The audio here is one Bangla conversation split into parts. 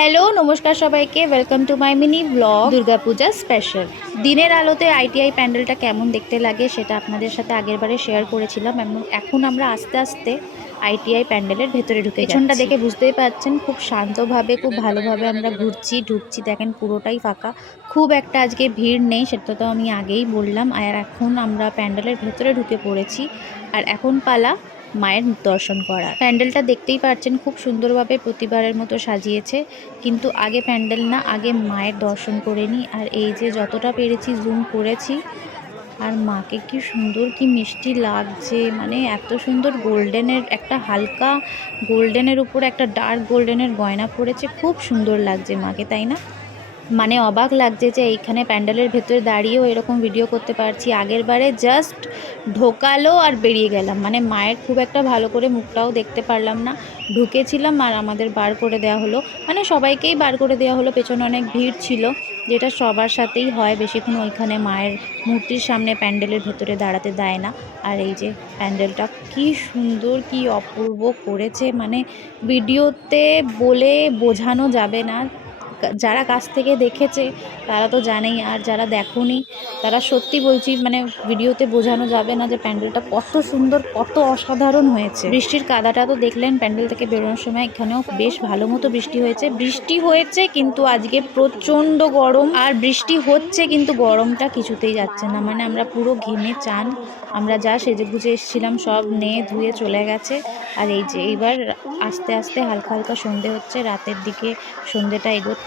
হ্যালো নমস্কার সবাইকে, welcome to my mini blog Durga Puja special. দিনের আলোতে আইটিআই প্যান্ডেলটা কেমন দেখতে লাগে সেটা আপনাদের সাথে আগেরবারে শেয়ার করেছিলাম। এখন আমরা আস্তে আস্তে আইটিআই প্যান্ডেলের ভেতরে ঢুকে পেছনটা দেখে বুঝতেই পারছেন, খুব শান্তভাবে খুব ভালোভাবে আমরা ঢুকছি। দেখেন পুরোটাই ফাঁকা, খুব একটা আজকে ভিড় নেই, সেটা তো আমি আগেই বললাম। আর এখন আমরা প্যান্ডেলের ভেতরে ঢুকে পড়েছি, আর এখন পালা মায়ের দর্শন করা। প্যান্ডেলটা দেখতেই পাচ্ছেন খুব সুন্দরভাবে প্রতিবারের মতো সাজিয়েছে, কিন্তু আগে প্যান্ডেল না, আগে মায়ের দর্শন করে নিই। আর এই যে যতটা পেরেছি জুম করেছি, আর মাকে কি সুন্দর কি মিষ্টি লাগছে, মানে এত সুন্দর গোল্ডেনের একটা হালকা গোল্ডেনের উপরে একটা ডার্ক গোল্ডেনের গয়না পড়েছে, খুব সুন্দর লাগছে মাকে, তাই না? মানে অবাক লাগছে যে এইখানে প্যান্ডেলের ভেতরে দাঁড়িয়েও এরকম ভিডিও করতে পারছি। আগের বারে জাস্ট ঢোকালো আর বেরিয়ে গেলাম, মানে মায়ের খুব একটা ভালো করে মুখটাও দেখতে পারলাম না। ঢুকেছিলাম আর আমাদের বার করে দেওয়া হলো, মানে সবাইকেই বার করে দেওয়া হলো। পেছনে অনেক ভিড় ছিল, যেটা সবার সাথেই হয়, বেশিক্ষণ ওইখানে মায়ের মূর্তির সামনে প্যান্ডেলের ভেতরে দাঁড়াতে দেয় না। আর এই যে প্যান্ডেলটা কি সুন্দর কি অপূর্ব করেছে, মানে ভিডিওতে বলে বোঝানো যাবে না। যারা কাছ থেকে দেখেছে তারা তো জানেই, আর যারা দেখোনি তারা সত্যি বলছি, মানে ভিডিওতে বোঝানো যাবে না যে প্যান্ডেলটা কত সুন্দর, কত অসাধারণ হয়েছে। বৃষ্টির কাদাটা তো দেখলেন প্যান্ডেল থেকে বেরোনোর সময়, এখানেও বেশ ভালো মতো বৃষ্টি হয়েছে কিন্তু আজকে প্রচণ্ড গরম। আর বৃষ্টি হচ্ছে কিন্তু গরমটা কিছুতেই যাচ্ছে না, মানে আমরা পুরো ঘেমে চান। আমরা যা সেজে গুজে এসেছিলাম সব নিয়ে ধুয়ে চলে গেছে। আর এই যে এইবার আস্তে আস্তে হালকা হালকা সন্ধে হচ্ছে, রাতের দিকে সন্ধেটা এগোচ্ছে।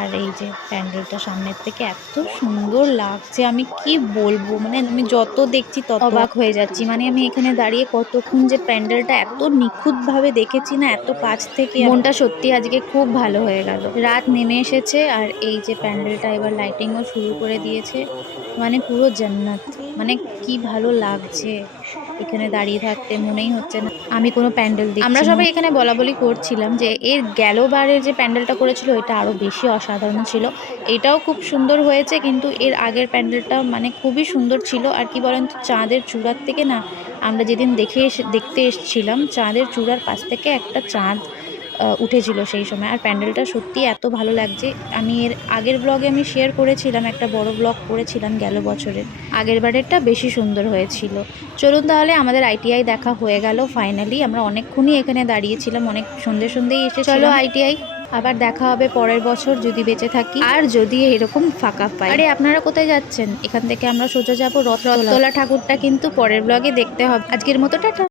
আর এই যে প্যান্ডেলটা সামনের থেকে এত সুন্দর লাগছে, আমি কি বলবো, মানে আমি যত দেখছি তত অবাক হয়ে যাচ্ছি। মানে আমি এখানে দাঁড়িয়ে কতক্ষণ যে প্যান্ডেলটা এত নিখুঁতভাবে দেখেছি না, এত কাছ থেকে, মনটা সত্যি আজকে খুব ভালো হয়ে গেল। রাত নেমে এসেছে আর এই যে প্যান্ডেলটা এবার লাইটিংও শুরু করে দিয়েছে, মানে পুরো জান্নাত। মানে কি ভালো লাগছে এখানে দাঁড়িয়ে থাকতে, মনেই হচ্ছে না আমি কোনো প্যান্ডেল দেখছি। আমরা সবাই এখানে বলাবলি করছিলাম যে এর গেলবারের যে প্যান্ডেলটা করেছিল এটা আরও বেশি অসাধারণ ছিল। এটাও খুব সুন্দর হয়েছে, কিন্তু এর আগের প্যান্ডেলটা মানে খুবই সুন্দর ছিল। আর কি বলেন তো, চাঁদের চূড়ার থেকে না, আমরা যেদিন দেখতে এসেছিলাম চাঁদের চূড়ার পাশ থেকে একটা চাঁদ উঠেছিল সেই সময়। আর প্যান্ডেলটা সত্যি এত ভালো লাগছে। আমি এর আগের ব্লগে আমি শেয়ার করেছিলাম, একটা বড় ব্লগ করেছিলাম গেল বছরের, আগের বারেরটা বেশি সুন্দর হয়েছিল। চলুন তাহলে, আমাদের আইটিআই দেখা হয়ে গেল ফাইনালি। আমরা অনেকক্ষণই এখানে দাঁড়িয়েছিলাম, অনেক সন্ধ্যেই এসেছিলাম। চলো আইটিআই আবার দেখা হবে পরের বছর যদি বেঁচে থাকি, আর যদি এরকম ফাঁকা পাই। আরে আপনারা কোথায় যাচ্ছেন? এখান থেকে আমরা সোজা যাবো রথতলা। ঠাকুরটা কিন্তু পরের ব্লগে দেখতে হবে। আজকের মতো টাটা।